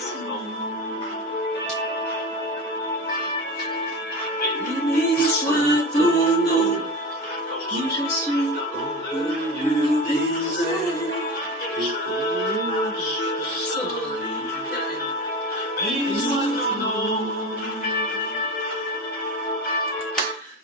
son nom. Béni soit ton nom, quand je suis au milieu des airs, et que je solitaire. Béni soit ton nom.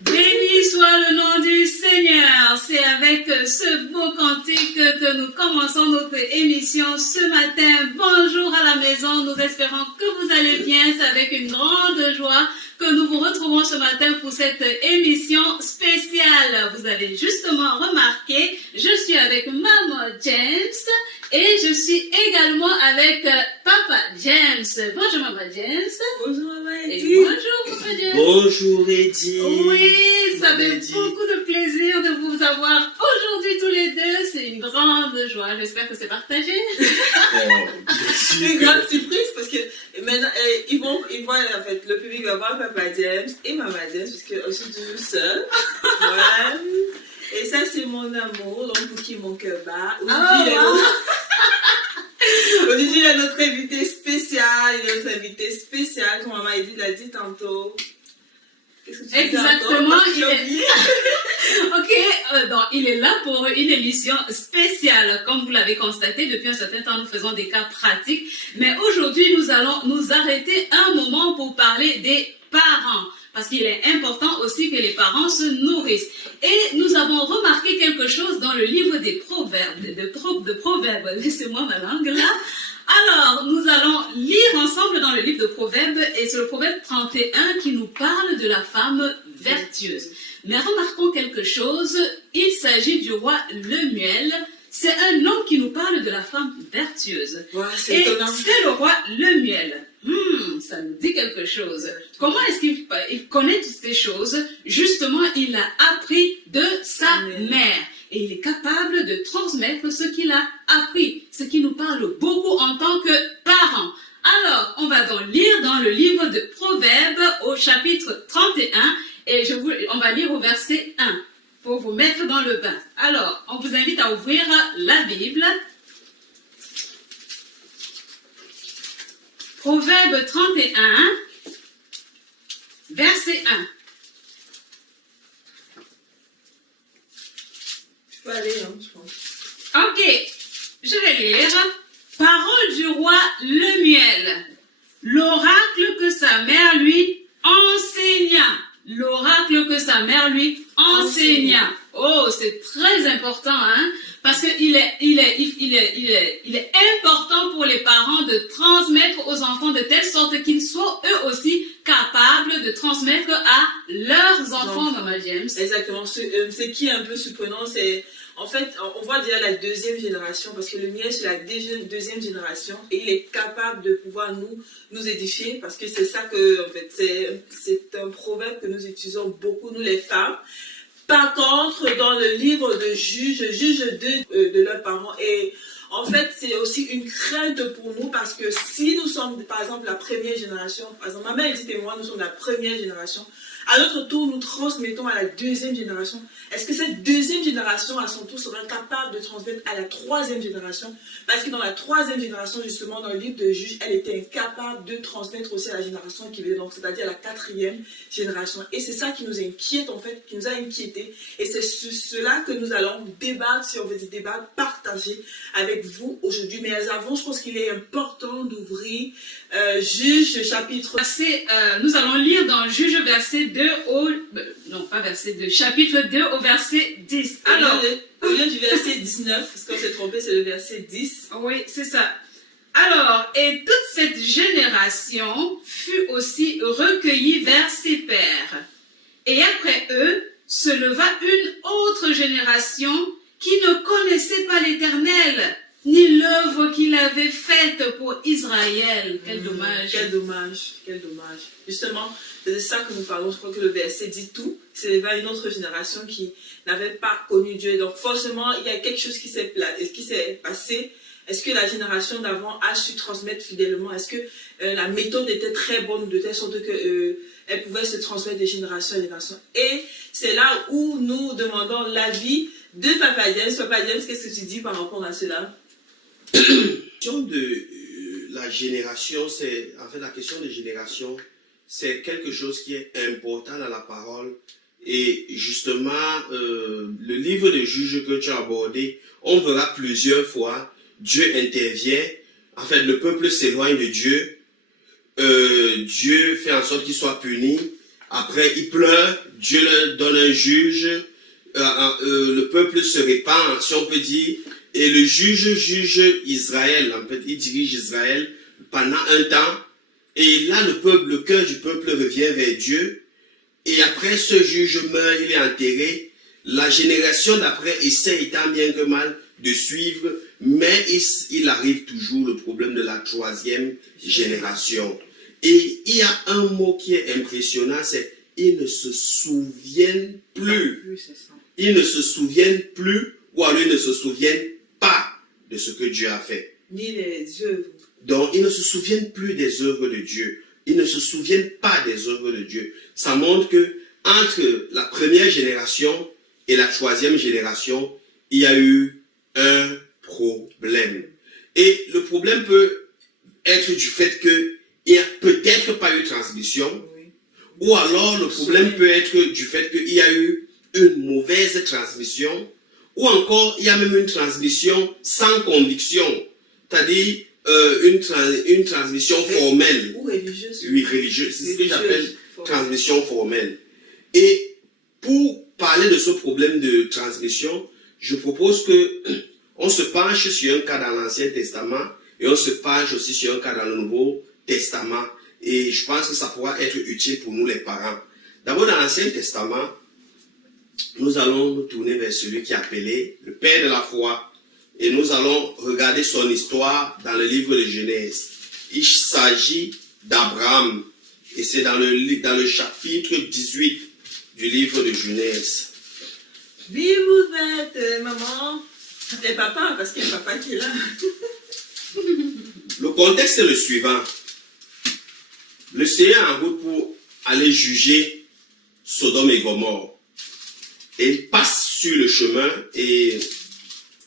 Béni soit le nom du Seigneur. C'est avec ce beau cantique que nous commençons notre émission ce matin. Bonjour à la maison, nous espérons que vous allez bien. C'est avec une grande joie que nous vous retrouvons ce matin pour cette émission spéciale. Vous avez justement remarqué, je suis avec Maman James et je suis également avec Papa James. Bonjour Maman James. Bonjour Maman Et Eddie. bonjour Papa James. Bonjour Eddie. Oui, ça Bonjour, fait Eddie. beaucoup de plaisir de vous avoir aujourd'hui tous les deux. C'est une grande joie. J'espère que c'est partagé. C'est une grande surprise parce que maintenant, ils voient, en fait, le public va voir Papa James et Maman James parce que je suis toujours seule. Ouais. Et ça, c'est mon amour, l'homme pour qui mon cœur bat. Aujourd'hui, il est notre invité spécial. Il est notre invité spécial, comme Maman Eddie l'a dit tantôt. Qu'est-ce que tu dis Exactement. encore? J'ai oublié. Ok, donc il est là pour une émission spéciale. Comme vous l'avez constaté, depuis un certain temps, nous faisons des cas pratiques. Mais aujourd'hui, nous allons nous arrêter un moment pour parler des parents. Parce qu'il est important aussi que les parents se nourrissent. Et nous avons remarqué quelque chose dans le livre des Proverbes, de Proverbes. Laissez-moi ma langue là. Alors, nous allons lire ensemble dans le livre de Proverbes, et c'est le Proverbe 31 qui nous parle de la femme vertueuse. Mais remarquons quelque chose, il s'agit du roi Lemuel. C'est un homme qui nous parle de la femme vertueuse. Ouais, c'est Et étonnant. c'est le roi Lemuel. Ça nous dit quelque chose. Comment est-ce qu'il connaît toutes ces choses? Justement, il a appris de sa mère. Et il est capable de transmettre ce qu'il a appris, ce qui nous parle beaucoup en tant que parents. Alors, on va donc lire dans le livre de Proverbes au chapitre 31 et on va lire au verset 1 pour vous mettre dans le bain. Alors, on vous invite à ouvrir la Bible. Proverbe 31, verset 1. Je peux aller, hein, je pense. Ok, je vais lire. Parole du roi Lemuel. L'oracle que sa mère lui enseigna. L'oracle que sa mère lui enseigna. Oh, c'est très important, hein? Parce qu'il est important pour les parents de transmettre aux enfants de telle sorte qu'ils soient eux aussi capables de transmettre à leurs enfants, Maman James. Exactement. Ce qui est un peu surprenant, c'est... En fait, on voit déjà la deuxième génération, parce que le mien, c'est la deuxième génération, et il est capable de pouvoir nous édifier, parce que c'est ça que, en fait, c'est un proverbe que nous utilisons beaucoup, nous les femmes. Par contre, dans le livre de juge de leurs parents, et en fait, c'est aussi une crainte pour nous, parce que si nous sommes, par exemple, la première génération, par exemple, ma mère dit et moi, nous sommes la première génération, à notre tour, nous transmettons à la deuxième génération. Est-ce que cette deuxième génération, à son tour, sera capable de transmettre à la troisième génération? Parce que dans la troisième génération, justement, dans le livre de Juges, elle était incapable de transmettre aussi à la génération qui venait, donc c'est-à-dire à la quatrième génération. Et c'est ça qui nous inquiète, en fait, qui nous a inquiétés. Et c'est sur cela que nous allons débattre, si on veut dire débattre, partager avec vous aujourd'hui. Mais avant, je pense qu'il est important d'ouvrir Juges chapitre... Nous allons lire dans Juge verset 2 chapitre 2 au verset 10. Alors, au lieu du verset 19, parce qu'on s'est trompé, c'est le verset 10. Oui, c'est ça. Alors, et toute cette génération fut aussi recueillie vers ses pères. Et après eux, se leva une autre génération qui ne connaissait pas l'Éternel, ni l'œuvre qu'il avait faite pour Israël. Quel dommage. Quel dommage, quel dommage. Justement, c'est de ça que nous parlons. Je crois que le verset dit tout. C'est vers une autre génération qui n'avait pas connu Dieu. Donc forcément, il y a quelque chose qui s'est passé. Est-ce que la génération d'avant a su transmettre fidèlement? Est-ce que la méthode était très bonne de telle sorte qu'elle pouvait se transmettre de génération en génération? Et c'est là où nous demandons l'avis de Papa James. Papa James, qu'est-ce que tu dis par rapport à cela? De la génération, en fait la question de génération, c'est quelque chose qui est important dans la parole. Et justement, le livre de Juges que tu as abordé, on verra plusieurs fois, Dieu intervient. En fait, le peuple s'éloigne de Dieu. Dieu fait en sorte qu'il soit puni. Après, il pleure. Dieu leur donne un juge. Le peuple se répand, si on peut dire. Et le juge Israël. En fait, il dirige Israël pendant un temps. Et là, le cœur du peuple revient vers Dieu. Et après, ce juge meurt, il est enterré. La génération d'après essaie tant bien que mal de suivre, mais il arrive toujours le problème de la troisième génération. Et il y a un mot qui est impressionnant, c'est ils ne se souviennent plus. Ils ne se souviennent plus, ou alors ils ne se souviennent pas de ce que Dieu a fait. Ni les œuvres. Donc, ils ne se souviennent plus des œuvres de Dieu. Ils ne se souviennent pas des œuvres de Dieu. Ça montre que entre la première génération et la troisième génération, il y a eu un problème. Et le problème peut être du fait qu'il n'y a peut-être pas eu de transmission, oui. Ou alors le problème peut être du fait qu'il y a eu une mauvaise transmission, ou encore il y a même une transmission sans conviction, c'est-à-dire une transmission formelle. Ou religieuse. Oui, religieuse. C'est ce que j'appelle transmission formelle. Et pour parler de ce problème de transmission, je propose que on se penche sur un cas dans l'Ancien Testament et on se penche aussi sur un cas dans le Nouveau Testament. Et je pense que ça pourra être utile pour nous les parents. D'abord, dans l'Ancien Testament, nous allons nous tourner vers celui qui est appelé le Père de la foi. Et nous allons regarder son histoire dans le livre de Genèse. Il s'agit d'Abraham. Et c'est dans le chapitre 18 du livre de Genèse. Oui, vous êtes maman et papa, parce qu'il y a papa qui est là. Le contexte est le suivant. Le Seigneur est en route pour aller juger Sodome et Gomorrhe. Et il passe sur le chemin et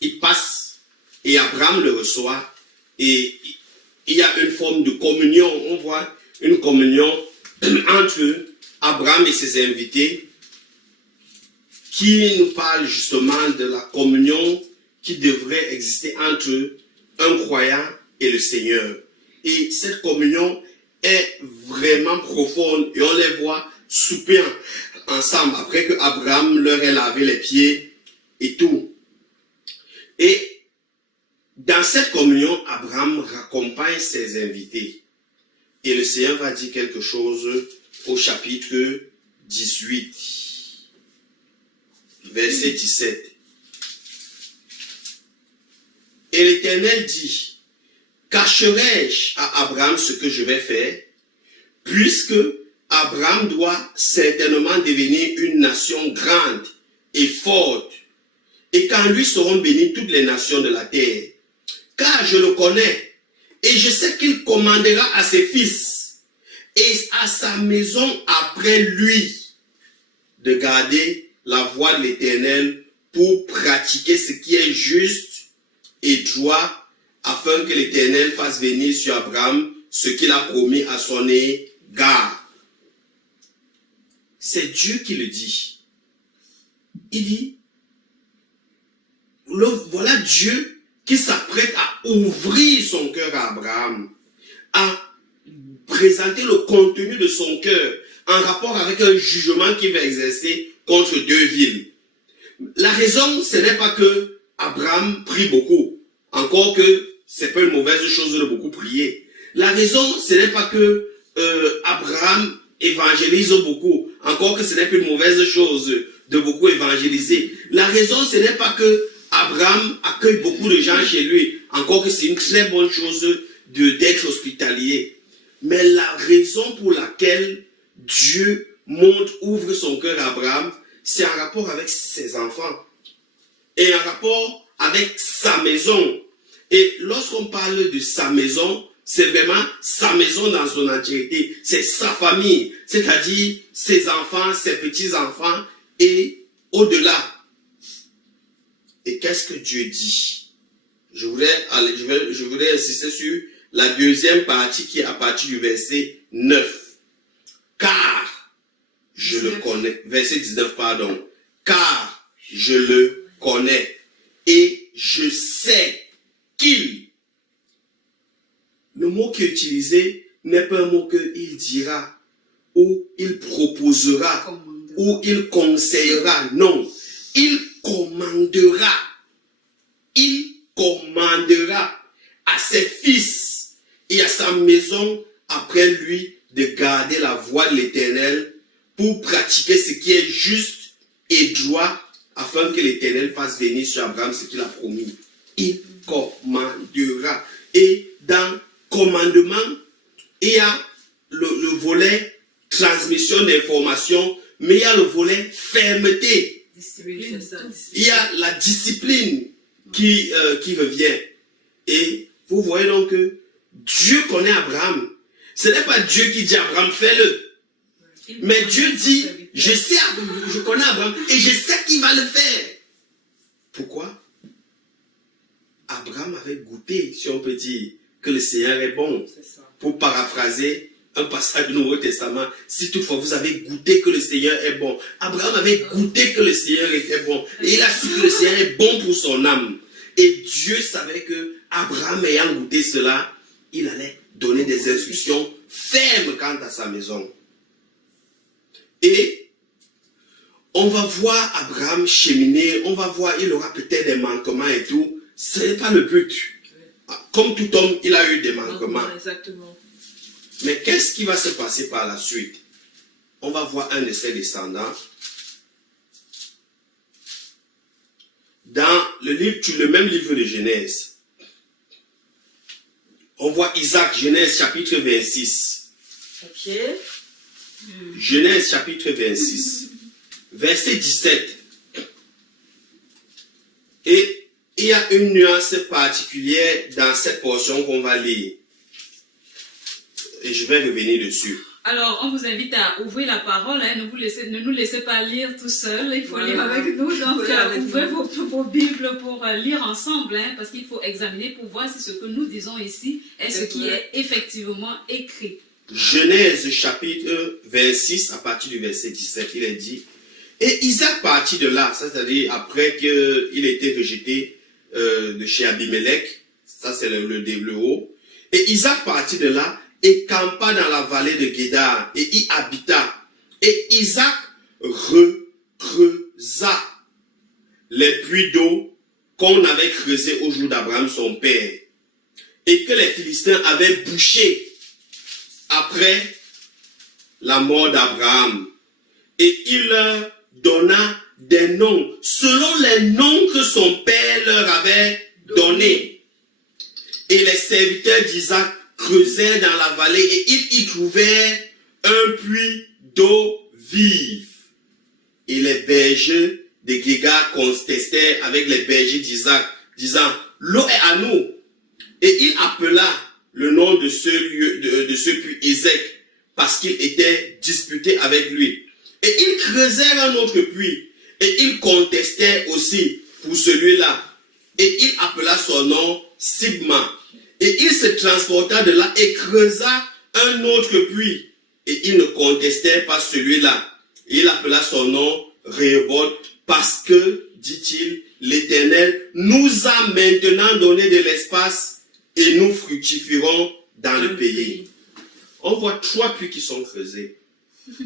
il passe et Abraham le reçoit. Et il y a une forme de communion. On voit une communion entre Abraham et ses invités qui nous parle justement de la communion qui devrait exister entre un croyant et le Seigneur. Et cette communion est vraiment profonde et on les voit souper ensemble après que Abraham leur ait lavé les pieds et tout. Et dans cette communion, Abraham raccompagne ses invités. Et le Seigneur va dire quelque chose au chapitre 18, verset 17. Et l'Éternel dit, cacherai-je à Abraham ce que je vais faire, puisque Abraham doit certainement devenir une nation grande et forte, et qu'en lui seront bénies toutes les nations de la terre. Car je le connais, et je sais qu'il commandera à ses fils, et à sa maison après lui, de garder la voie de l'Éternel pour pratiquer ce qui est juste et droit, afin que l'Éternel fasse venir sur Abraham ce qu'il a promis à son égard. C'est Dieu qui le dit. Il dit, voilà Dieu qui s'apprête à ouvrir son cœur à Abraham, à présenter le contenu de son cœur en rapport avec un jugement qu'il va exercer contre deux villes. La raison, ce n'est pas que Abraham prie beaucoup, encore que c'est pas une mauvaise chose de beaucoup prier. La raison, ce n'est pas que Abraham évangélise beaucoup, encore que ce n'est pas une mauvaise chose de beaucoup évangéliser. La raison, ce n'est pas que Abraham accueille beaucoup de gens chez lui, encore que c'est une très bonne chose d'être hospitalier. Mais la raison pour laquelle Dieu ouvre son cœur à Abraham, c'est en rapport avec ses enfants et en rapport avec sa maison. Et lorsqu'on parle de sa maison, c'est vraiment sa maison dans son entièreté. C'est sa famille, c'est-à-dire ses enfants, ses petits-enfants et au-delà. Et qu'est-ce que Dieu dit? Je voudrais insister sur la deuxième partie qui est à partir du verset 9. Car je le connais. Verset 19, pardon. Car je le connais et je sais qu'il. Le mot qui est utilisé n'est pas un mot qu'il dira ou il proposera ou il conseillera. Non, il commandera. Il commandera à ses fils et à sa maison après lui de garder la voie de l'Éternel pour pratiquer ce qui est juste et droit afin que l'Éternel fasse venir sur Abraham ce qu'il a promis. Il commandera. Et dans commandement, il y a le volet transmission d'informations, mais il y a le volet fermeté. Il y a la discipline qui revient. Et vous voyez donc que Dieu connaît Abraham. Ce n'est pas Dieu qui dit à Abraham, fais-le. Mais Dieu dit, je connais Abraham et je sais qu'il va le faire. Pourquoi? Abraham avait goûté, si on peut dire, que le Seigneur est bon. Pour paraphraser un passage du Nouveau Testament, si toutefois vous avez goûté que le Seigneur est bon. Abraham avait goûté que le Seigneur était bon. Et il a su que le Seigneur est bon pour son âme. Et Dieu savait que Abraham ayant goûté cela, il allait donner des instructions fermes quant à sa maison. Et on va voir Abraham cheminer, on va voir, il aura peut-être des manquements et tout. Ce n'est pas le but. Comme tout homme, il a eu des manquements. Exactement. Mais qu'est-ce qui va se passer par la suite? On va voir un de ses descendants. Dans le même livre de Genèse, on voit Isaac, Genèse chapitre 26. Ok. Genèse chapitre 26, verset 17. Et il y a une nuance particulière dans cette portion qu'on va lire. Et je vais revenir dessus. Alors, on vous invite à ouvrir la parole. Hein. Ne nous laissez pas lire tout seul. Il faut lire avec nous. Donc, ouvrez vos Bibles pour lire ensemble. Hein, parce qu'il faut examiner pour voir si ce que nous disons ici est ce qui est effectivement écrit. Genèse chapitre 26, à partir du verset 17, il est dit, et Isaac partit de là, c'est-à-dire après qu'il était rejeté de chez Abimelech, ça c'est le haut, et Isaac partit de là et campa dans la vallée de Guédar et y habita. Et Isaac recreusa les puits d'eau qu'on avait creusés au jour d'Abraham son père et que les Philistins avaient bouchés après la mort d'Abraham. Et il leur donna des noms selon les noms que son père leur avait donnés. Et les serviteurs d'Isaac creusèrent dans la vallée et ils y trouvèrent un puits d'eau vive. Et les bergers de Guégar contestèrent avec les bergers d'Isaac, disant, l'eau est à nous. Et il appela le nom de ce lieu, de ce puits Ézek, parce qu'il était disputé avec lui. Et ils creusèrent un autre puits, et ils contestèrent aussi pour celui-là. Et il appela son nom Sigma. Et il se transporta de là et creusa un autre puits. Et il ne contestait pas celui-là. Il appela son nom Rehoboth, parce que, dit-il, l'Éternel nous a maintenant donné de l'espace et nous fructifierons dans le pays. On voit 3 puits qui sont creusés.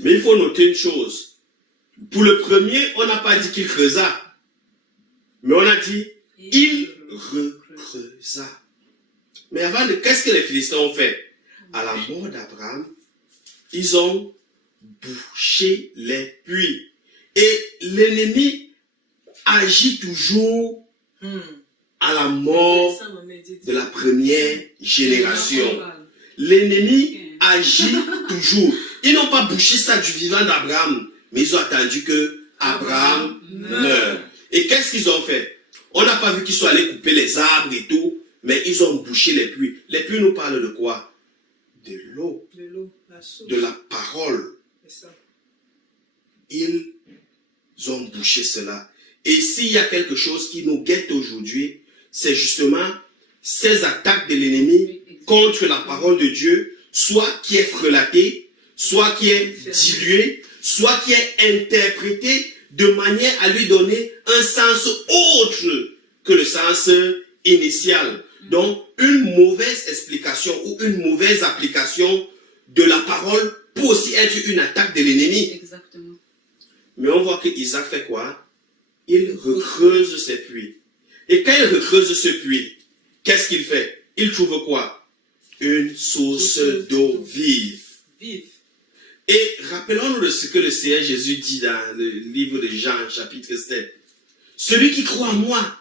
Mais il faut noter une chose. Pour le premier, on n'a pas dit qu'il creusa. Mais on a dit, il recreusa. Mais avant, qu'est-ce que les Philistins ont fait? À la mort d'Abraham, ils ont bouché les puits. Et l'ennemi agit toujours à la mort de la première génération. L'ennemi agit toujours. Ils n'ont pas bouché ça du vivant d'Abraham, mais ils ont attendu que Abraham meure. Et qu'est-ce qu'ils ont fait? On n'a pas vu qu'ils soient allés couper les arbres et tout, mais ils ont bouché les puits. Les puits nous parlent de quoi? De l'eau, de la parole. Ils ont bouché cela. Et s'il y a quelque chose qui nous guette aujourd'hui, c'est justement ces attaques de l'ennemi contre la parole de Dieu, soit qui est frelaté, soit qui est dilué, soit qui est interprété de manière à lui donner un sens autre que le sens initial. Donc, une mauvaise explication ou une mauvaise application de la parole peut aussi être une attaque de l'ennemi. Exactement. Mais on voit que Isaac fait quoi? Il recreuse ses puits. Et quand il recreuse ce puits, qu'est-ce qu'il fait? Il trouve quoi? Une source d'eau vive. Et rappelons-nous de ce que le Seigneur Jésus dit dans le livre de Jean, chapitre 7. Celui qui croit en moi,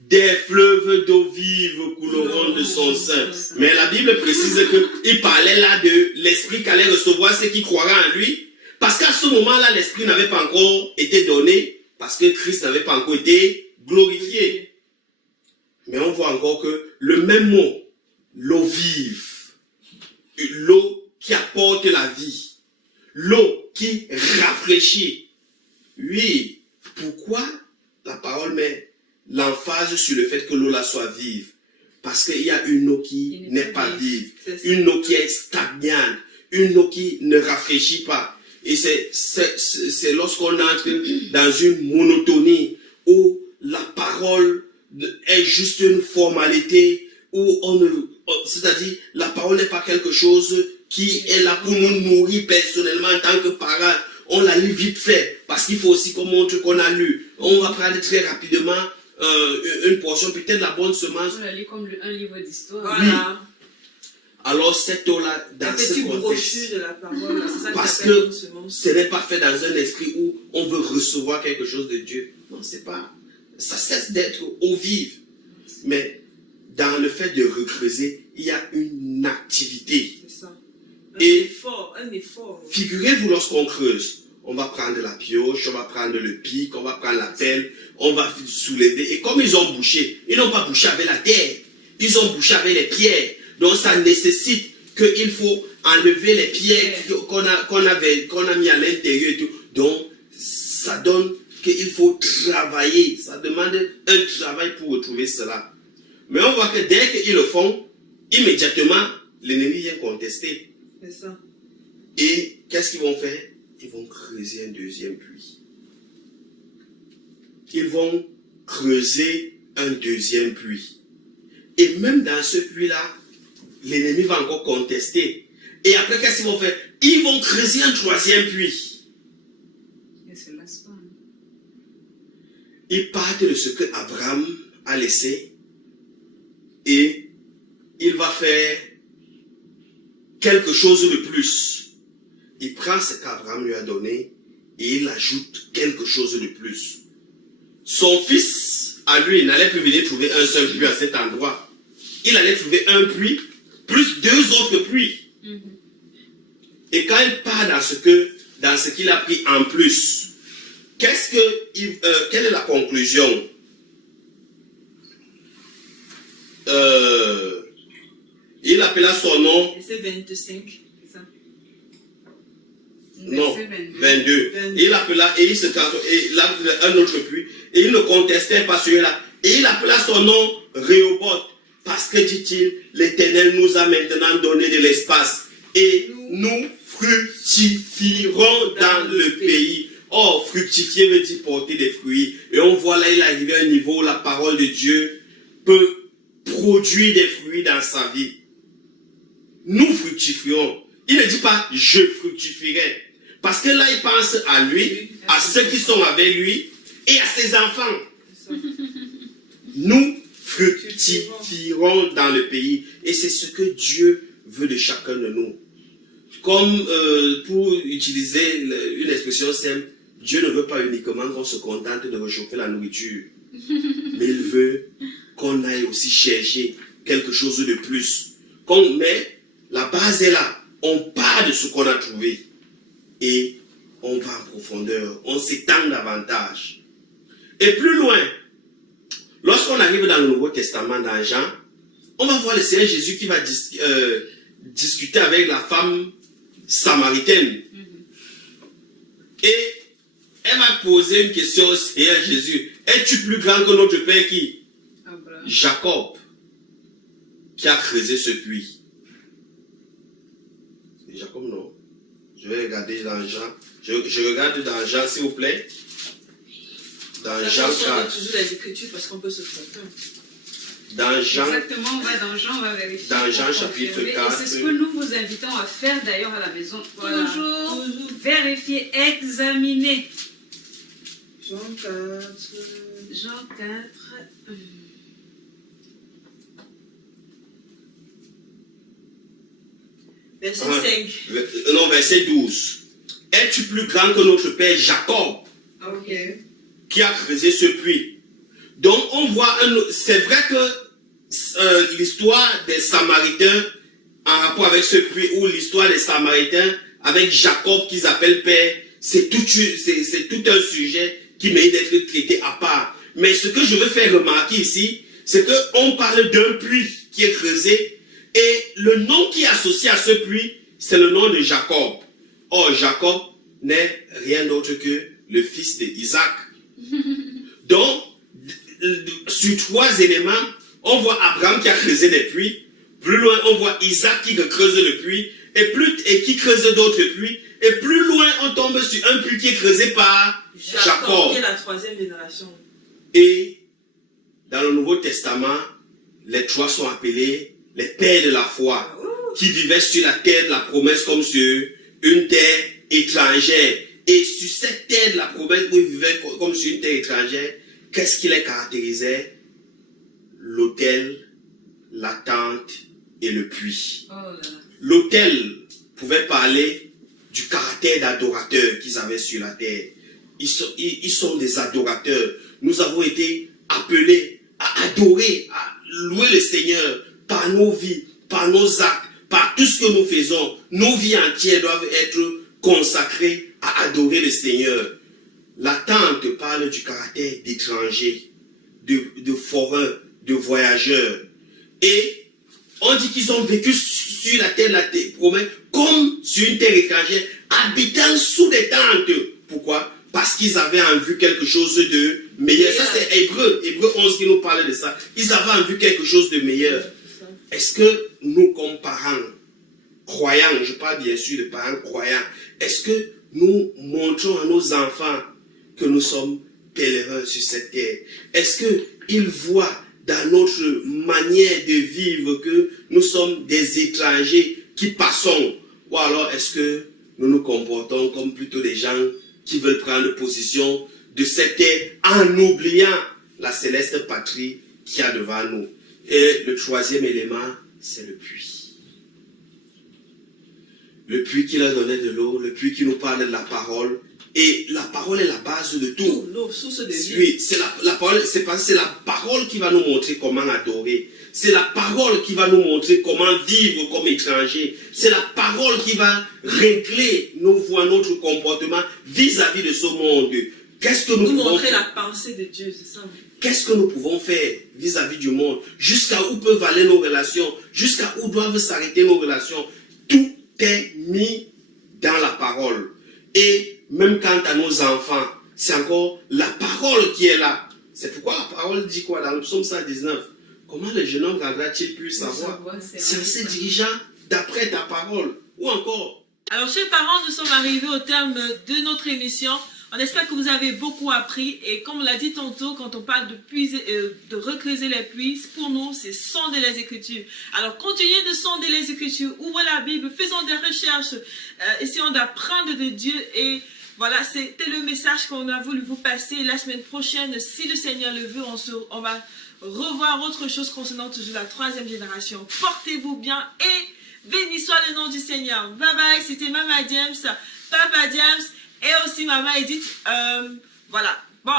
des fleuves d'eau vive couleront de son sein. Mais la Bible précise qu'il parlait là de l'esprit qu'allait recevoir ceux qui croiraient en lui. Parce qu'à ce moment-là, l'esprit n'avait pas encore été donné, parce que Christ n'avait pas encore été glorifié. Mais on voit encore que le même mot, l'eau vive, l'eau qui apporte la vie, l'eau qui rafraîchit. Oui, pourquoi la parole met l'emphase sur le fait que l'eau là soit vive? Parce qu'il y a une eau qui n'est pas vive, une eau qui est stagnante, une eau qui ne rafraîchit pas. Et c'est lorsqu'on entre dans une monotonie où la parole est juste une formalité, où c'est-à-dire la parole n'est pas quelque chose qui est là pour nous nourrir personnellement en tant que parents. On la lit vite fait, parce qu'il faut aussi qu'on montre qu'on a lu. On va prendre très rapidement une portion, peut-être la bonne semence. On la lit comme un livre d'histoire. Voilà. Oui. Alors cette eau-là, dans ce contexte, de la parole, c'est ça parce que ce n'est pas fait dans un esprit où on veut recevoir quelque chose de Dieu. Non, c'est pas. Ça cesse d'être eau vive. Mais dans le fait de recreuser, il y a une activité. C'est ça. Un effort. Figurez-vous, lorsqu'on creuse, on va prendre la pioche, on va prendre le pic, on va prendre la pelle, on va soulever. Et comme ils ont bouché, ils n'ont pas bouché avec la terre, ils ont bouché avec les pierres. Donc ça nécessite qu'il faut enlever les pierres qu'on a mis à l'intérieur et tout. Donc ça donne qu'il faut travailler. Ça demande un travail pour retrouver cela. Mais on voit que dès qu'ils le font, immédiatement, l'ennemi vient contester. C'est ça. Et qu'est-ce qu'ils vont faire? Ils vont creuser un deuxième puits. Ils vont creuser un deuxième puits. Et même dans ce puits-là, l'ennemi va encore contester. Et après, qu'est-ce qu'ils vont faire? Ils vont creuser un troisième puits. Et c'est lasse pas. Ils partent de ce que Abraham a laissé. Et il va faire quelque chose de plus. Il prend ce qu'Abraham lui a donné et il ajoute quelque chose de plus. Son fils, à lui, n'allait plus venir trouver un seul puits à cet endroit. Il allait trouver un puits, plus deux autres puits. Et quand il part dans ce qu'il a pris en plus, quelle est la conclusion? Il appela son nom. C'est 25. Non, 22. Il appela et il se cantonna, et il a un autre puits. Et il ne contestait pas celui-là. Et il appela son nom Rehoboth. Parce que, dit-il, l'Éternel nous a maintenant donné de l'espace. Et nous fructifierons dans le pays. Or, fructifier veut dire porter des fruits. Et on voit là, il est arrivé à un niveau où la parole de Dieu peut produire des fruits dans sa vie. Nous fructifierons. Il ne dit pas je fructifierai. Parce que là, il pense à lui, à ceux qui sont avec lui et à ses enfants. Nous fructifierons dans le pays. Et c'est ce que Dieu veut de chacun de nous. Comme pour utiliser une expression simple, Dieu ne veut pas uniquement qu'on se contente de réchauffer la nourriture. Mais il veut qu'on aille aussi chercher quelque chose de plus. Mais la base est là. On part de ce qu'on a trouvé. Et on va en profondeur. On s'étend davantage. Et plus loin, lorsqu'on arrive dans le Nouveau Testament, dans Jean, on va voir le Seigneur Jésus qui va discuter avec la femme samaritaine. Et elle va poser une question au Seigneur Jésus. Es-tu plus grand que notre père qui? Abraham. Jacob. qui a creusé ce puits? C'est Jacob, non? Je vais regarder dans Jean. Je regarde dans Jean, s'il vous plaît. Dans Jean 4. Toujours les Écritures parce qu'on peut se tromper. Dans Jean, Exactement, on va dans Jean, on va vérifier. Dans Jean pour chapitre confirmer. 4. Et c'est ce que nous vous invitons à faire d'ailleurs à la maison. Voilà. Toujours vérifier, examiner. Jean 4. Jean 4. Verset Ah. 5. non, verset 12. Es-tu plus grand que notre père Jacob, Ok. qui a creusé ce puits? Donc, on voit, c'est vrai que l'histoire des Samaritains en rapport avec ce puits, ou l'histoire des Samaritains avec Jacob qu'ils appellent père, c'est tout un sujet qui mérite d'être traité à part. Mais ce que je veux faire remarquer ici, c'est qu'on parle d'un puits qui est creusé, et le nom qui est associé à ce puits, c'est le nom de Jacob. Or, Jacob n'est rien d'autre que le fils d'Isaac. Donc, sur 3 éléments, on voit Abraham qui a creusé des puits. Plus loin, on voit Isaac qui creuse le puits. Et qui creuse d'autres puits. Et plus loin, on tombe sur un puits qui est creusé par Jacob. Qui est la 3e génération. Et dans le Nouveau Testament, les 3 sont appelés les pères de la foi, qui vivaient sur la terre de la promesse comme sur une terre étrangère. Et sur cette terre de la promesse où ils vivaient comme sur une terre étrangère, qu'est-ce qui les caractérisait? L'autel, la tente et le puits. Oh là là. L'autel pouvait parler du caractère d'adorateur qu'ils avaient sur la terre. Ils sont des adorateurs. Nous avons été appelés à adorer, à louer le Seigneur par nos vies, par nos actes, par tout ce que nous faisons. Nos vies entières doivent être consacrées à adorer le Seigneur. La tente parle du caractère d'étranger, de forain, de voyageur. Et on dit qu'ils ont vécu sur la terre de la promesse comme sur une terre étrangère, habitant sous des tentes. Pourquoi? Parce qu'ils avaient en vue quelque chose de meilleur. Ça, c'est Hébreu 11 qui nous parlait de ça. Ils avaient en vue quelque chose de meilleur. Est-ce que nous, comme parents croyants, je parle bien sûr de parents croyants, est-ce que nous montrons à nos enfants que nous sommes pèlerins sur cette terre? Est-ce qu'ils voient dans notre manière de vivre que nous sommes des étrangers qui passons? Ou alors est-ce que nous nous comportons comme plutôt des gens qui veulent prendre possession de cette terre en oubliant la céleste patrie qu'il y a devant nous? Et le 3e élément, c'est le puits. Le puits qui leur donnait de l'eau, le puits qui nous parle de la parole. Et la parole est la base de tout. L'eau, source de vie. Oui, c'est la parole qui va nous montrer comment adorer. C'est la parole qui va nous montrer comment vivre comme étranger. C'est la parole qui va régler nos voies, notre comportement vis-à-vis de ce monde. Qu'est-ce que nous pouvons montrer faire? la pensée de Dieu, c'est ça. Qu'est-ce que nous pouvons faire vis-à-vis du monde? Jusqu'à où peuvent aller nos relations? Jusqu'à où doivent s'arrêter nos relations? Tout est mis dans la parole. Et même quant à nos enfants, c'est encore la parole qui est là. C'est pourquoi la parole dit quoi dans le psaume 119? Comment le jeune homme grandira-t-il plus savoir? C'est en se dirigeant d'après ta parole. Ou encore. Alors, chers parents, nous sommes arrivés au terme de notre émission. On espère que vous avez beaucoup appris. Et comme on l'a dit tantôt, quand on parle de puiser, de recreuser les puits, pour nous, c'est sonder les Écritures. Alors, continuez de sonder les Écritures. Ouvrez la Bible, faisons des recherches, essayons d'apprendre de Dieu. Et voilà, c'était le message qu'on a voulu vous passer. La semaine prochaine, si le Seigneur le veut, on va revoir autre chose concernant toujours la 3e génération. Portez-vous bien et béni soit le nom du Seigneur. Bye bye, c'était Mama James, Papa James et aussi Maman Edith. Voilà, bon.